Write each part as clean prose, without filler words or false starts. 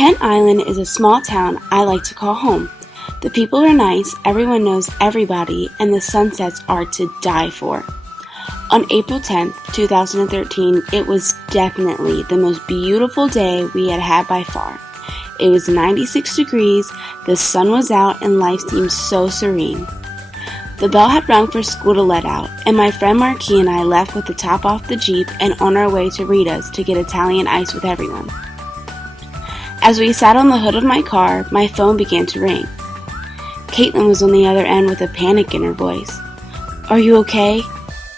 Kent Island is a small town I like to call home. The people are nice, everyone knows everybody, and the sunsets are to die for. On April 10th, 2013, it was definitely the most beautiful day we had had by far. It was 96 degrees, the sun was out, and life seemed so serene. The bell had rung for school to let out, and my friend Marquis and I left with the top off the Jeep and on our way to Rita's to get Italian ice with everyone. As we sat on the hood of my car, my phone began to ring. Caitlin was on the other end with a panic in her voice. "Are you okay?"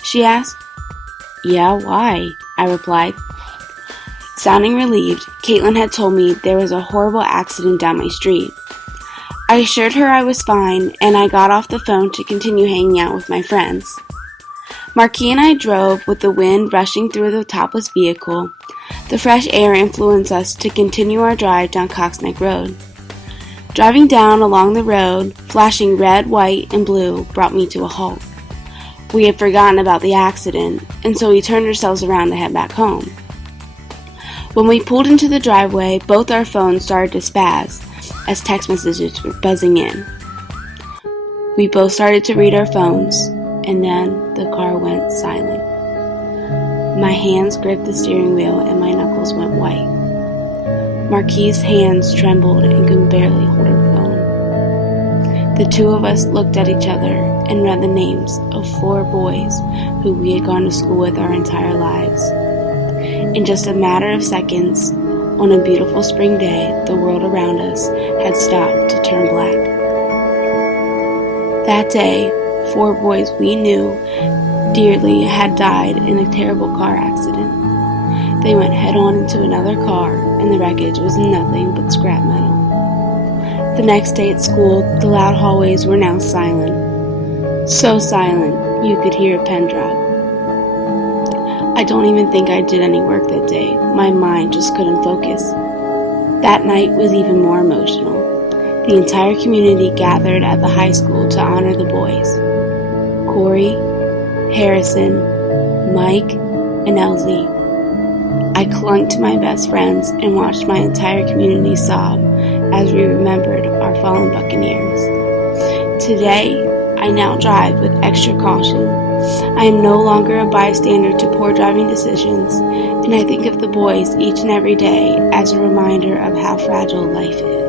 she asked. "Yeah, why?" I replied. Sounding relieved, Caitlin had told me there was a horrible accident down my street. I assured her I was fine, and I got off the phone to continue hanging out with my friends. Marquis and I drove with the wind rushing through the topless vehicle. The fresh air influenced us to continue our drive down Cox Neck Road. Driving down along the road, flashing red, white, and blue, brought me to a halt. We had forgotten about the accident, and so we turned ourselves around to head back home. When we pulled into the driveway, both our phones started to spaz as text messages were buzzing in. We both started to read our phones, and then the car went silent. My hands gripped the steering wheel and my knuckles went white. Marquis' hands trembled and could barely hold her phone. The two of us looked at each other and read the names of 4 boys who we had gone to school with our entire lives. In just a matter of seconds, on a beautiful spring day, the world around us had stopped to turn black. That day, 4 boys we knew dearly had died in a terrible car accident. They went head-on into another car, and the wreckage was nothing but scrap metal. The next day at school, the loud hallways were now silent. So silent, you could hear a pin drop. I don't even think I did any work that day. My mind just couldn't focus. That night was even more emotional. The entire community gathered at the high school to honor the boys. Corey, Harrison, Mike, and Elsie. I clung to my best friends and watched my entire community sob as we remembered our fallen Buccaneers. Today, I now drive with extra caution. I am no longer a bystander to poor driving decisions, and I think of the boys each and every day as a reminder of how fragile life is.